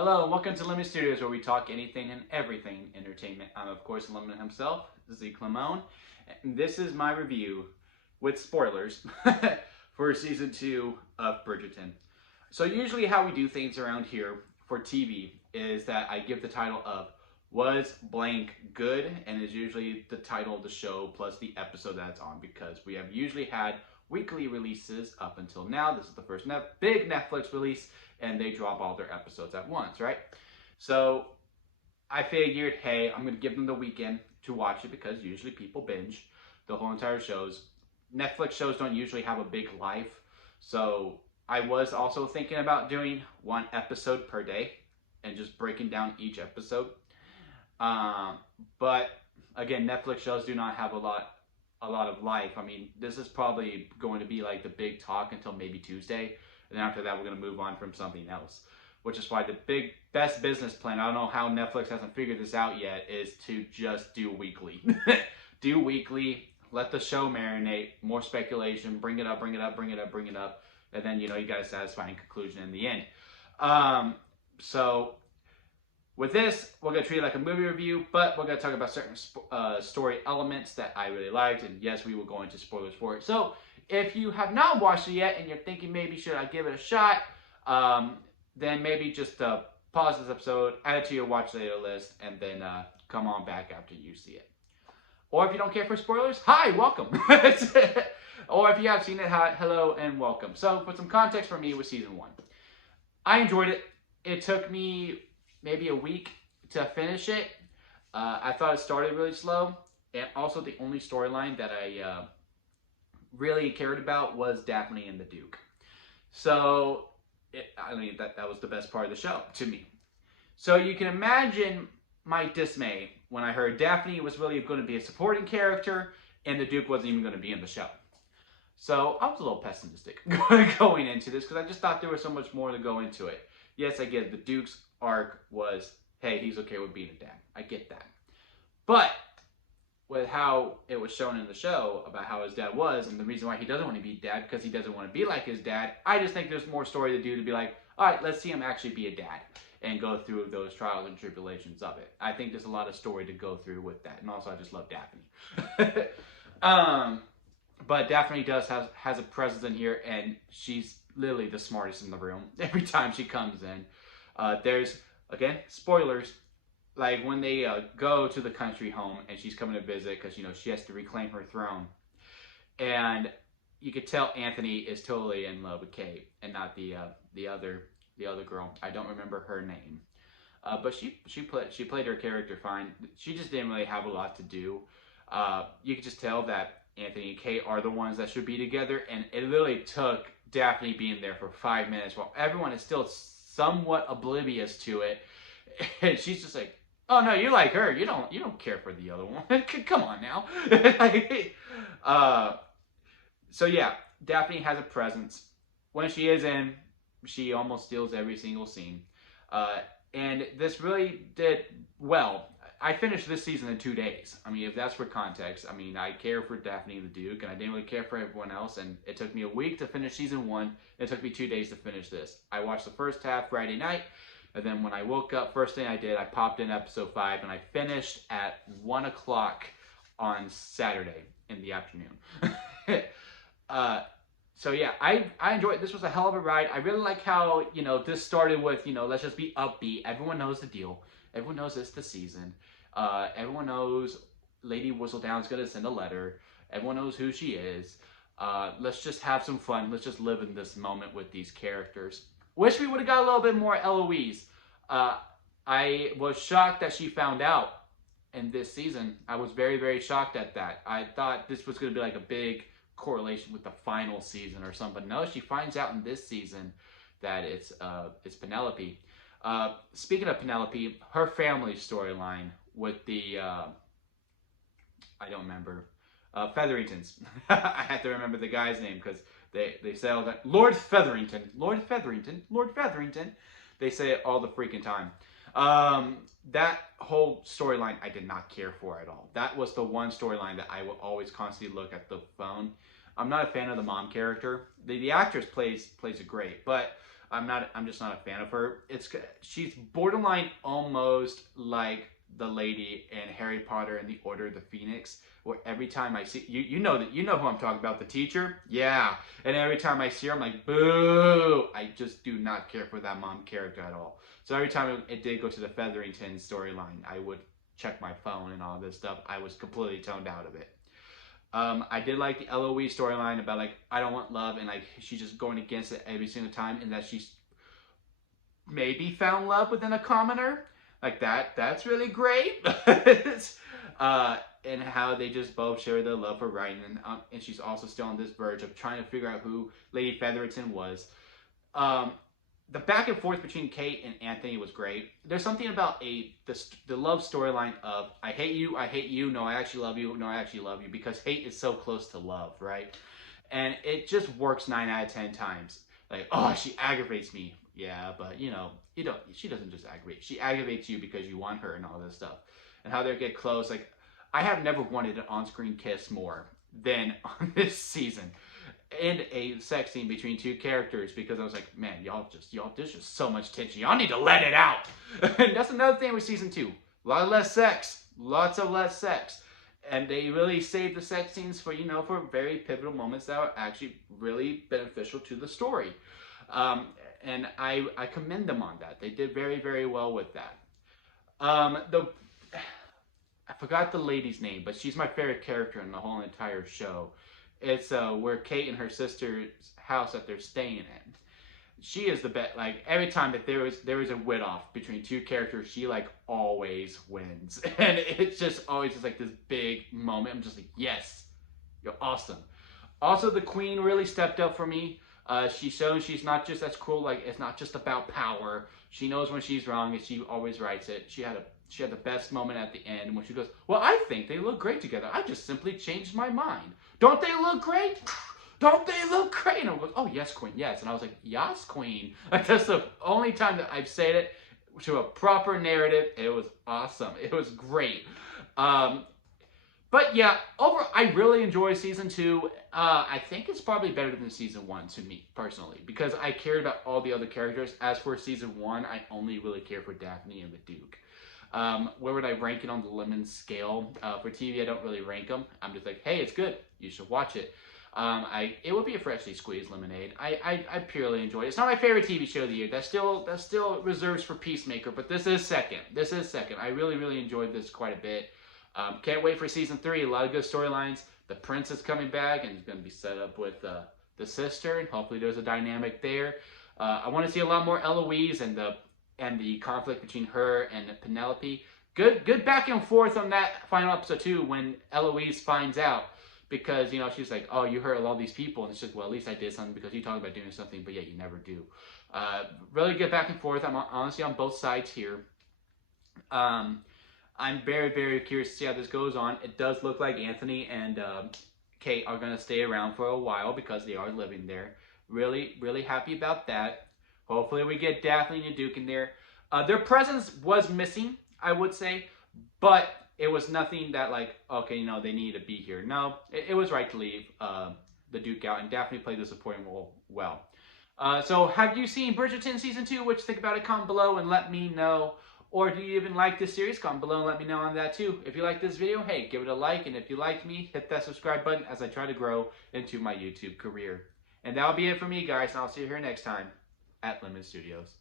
Hello and welcome to Lemon Studios, where we talk anything and everything entertainment. I'm of course Lemon himself, Zeke Lemon, and this is my review with spoilers for season 2 of Bridgerton. So usually how we do things around here for TV is that I give the title of "Was blank good?" and is usually the title of the show plus the episode that it's on, because we have usually had weekly releases up until now. This is the first big Netflix release, and they drop all their episodes at once, right? So I figured, hey, I'm going to give them the weekend to watch it, because usually people binge the whole entire shows. Netflix shows don't usually have a big life, so I was also thinking about doing one episode per day and just breaking down each episode. But again, Netflix shows do not have a lot of life. I mean, this is probably going to be like the big talk until maybe Tuesday, and then after that we're going to move on from something else, which is why the best business plan, I don't know how Netflix hasn't figured this out yet, is to just do weekly. Do weekly, let the show marinate, more speculation, bring it up, and then you got a satisfying conclusion in the end. So with this, we're going to treat it like a movie review, but we're going to talk about certain story elements that I really liked, and yes, we will go into spoilers for it. So if you have not watched it yet and you're thinking maybe should I give it a shot, then maybe just pause this episode, add it to your watch later list, and then come on back after you see it. Or if you don't care for spoilers, hi, welcome. Or if you have seen it, hi, hello and welcome. So for some context for me with season 1, I enjoyed it. It took me maybe a week to finish it. I thought it started really slow, and also the only storyline that I really cared about was Daphne and the Duke. So that was the best part of the show to me. So you can imagine my dismay when I heard Daphne was really going to be a supporting character and the Duke wasn't even going to be in the show. So I was a little pessimistic going into this, because I just thought there was so much more to go into it. Yes, I get it. The Duke's arc was, hey, he's okay with being a dad. I get that. But with how it was shown in the show about how his dad was, and the reason why he doesn't want to be dad, because he doesn't want to be like his dad, I just think there's more story to do to be like, all right, let's see him actually be a dad and go through those trials and tribulations of it. I think there's a lot of story to go through with that. And also, I just love Daphne. But Daphne does has a presence in here, and she's literally the smartest in the room every time she comes in. There's, again, spoilers, like when they go to the country home and she's coming to visit, because she has to reclaim her throne, and you could tell Anthony is totally in love with Kate and not the other girl. I don't remember her name, but she played her character fine. She just didn't really have a lot to do. You could just tell that Anthony and Kate are the ones that should be together, and it literally took Daphne being there for 5 minutes while everyone is still somewhat oblivious to it, and she's just like, oh no, you like her, you don't care for the other one. Come on now. So yeah, Daphne has a presence. When she is in, she almost steals every single scene, and this really did well. I finished this season in 2 days. I mean, if that's for context, I mean, I care for Daphne and the Duke, and I didn't really care for everyone else, and it took me a week to finish season 1. It took me 2 days to finish this. I watched the first half Friday night, and then when I woke up, first thing I did, I popped in episode 5, and I finished at 1 o'clock on Saturday in the afternoon. So yeah, I enjoyed it. This was a hell of a ride. I really like how, this started with, let's just be upbeat. Everyone knows the deal. Everyone knows it's the season. Everyone knows Lady Whistledown's going to send a letter. Everyone knows who she is. Let's just have some fun. Let's just live in this moment with these characters. Wish we would have got a little bit more Eloise. I was shocked that she found out in this season. I was very, very shocked at that. I thought this was going to be like a big correlation with the final season or something. No, she finds out in this season that it's Penelope. Speaking of Penelope, her family storyline with the I don't remember, Featheringtons. I have to remember the guy's name, because they say all that, Lord Featherington, Lord Featherington, Lord Featherington. They say it all the freaking time. That whole storyline I did not care for at all. That was the one storyline that I will always constantly look at the phone. I'm not a fan of the mom character. The actress plays it great, but I'm just not a fan of her. She's borderline almost like the lady in Harry Potter and the Order of the Phoenix, where every time I see you know who I'm talking about, the teacher. Yeah, and every time I see her, I'm like, boo! I just do not care for that mom character at all. So every time it did go to the Featherington storyline, I would check my phone and all this stuff. I was completely toned out of it. I did like the Eloise storyline about like I don't want love, and like she's just going against it every single time, and that she's maybe found love within a commoner. Like that's really great. And how they just both share their love for writing, and she's also still on this verge of trying to figure out who Lady Featherington was. The back and forth between Kate and Anthony was great. There's something about the love storyline of I hate you, no I actually love you, no I actually love you, because hate is so close to love, right? And it just works 9 out of 10 times. Like, oh, she aggravates me. Yeah, but you know, she doesn't just aggravate. She aggravates you because you want her and all this stuff. And how they get close. Like, I have never wanted an on-screen kiss more than on this season. And a sex scene between two characters, because I was like, man, there's just so much tension. Y'all need to let it out. And that's another thing with season 2. A lot of less sex. Lots of less sex. And they really saved the sex scenes for, for very pivotal moments that were actually really beneficial to the story. And I commend them on that. They did very, very well with that. I forgot the lady's name, but she's my favorite character in the whole entire show. It's where Kate and her sister's house that they're staying in. She is the best. Like, every time that there is a wit off between two characters, she like always wins. And it's just always just like this big moment. I'm just like, yes, you're awesome. Also, the Queen really stepped up for me. She shows she's not just as cruel. Like, it's not just about power. She knows when she's wrong, and she always rights it. She had the best moment at the end when she goes, well, I think they look great together. I just simply changed my mind. Don't they look great? Don't they look great? And I goes, oh, yes, Queen, yes. And I was like, yes, Queen. Like, that's the only time that I've said it to a proper narrative. It was awesome. It was great. But yeah, I really enjoy season 2. I think it's probably better than season 1 to me, personally, because I cared about all the other characters. As for season 1, I only really care for Daphne and the Duke. Where would I rank it on the lemon scale? For TV, I don't really rank them. I'm just like, hey, it's good. You should watch it. It would be a freshly squeezed lemonade. I purely enjoy it. It's not my favorite TV show of the year. That still reserves for Peacemaker, but this is second. This is second. I really, really enjoyed this quite a bit. Can't wait for season 3. A lot of good storylines. The prince is coming back and is going to be set up with the sister, and hopefully there's a dynamic there. I want to see a lot more Eloise and the conflict between her and Penelope. Good back and forth on that final episode too, when Eloise finds out, because she's like, oh, you hurt all these people, and it's just, well, at least I did something because you talked about doing something, but yet you never do. Really good back and forth. I'm honestly on both sides here. I'm very, very curious to see how this goes on. It does look like Anthony and Kate are going to stay around for a while because they are living there. Really, really happy about that. Hopefully we get Daphne and Duke in there. Their presence was missing, I would say, but it was nothing that like, okay, they need to be here. No, it was right to leave the Duke out, and Daphne played the supporting role well. So have you seen Bridgerton Season 2? What you think about it? Comment below and let me know. Or do you even like this series? Comment below and let me know on that too. If you like this video, hey, give it a like. And if you liked me, hit that subscribe button as I try to grow into my YouTube career. And that'll be it for me, guys. And I'll see you here next time at Lemon Studios.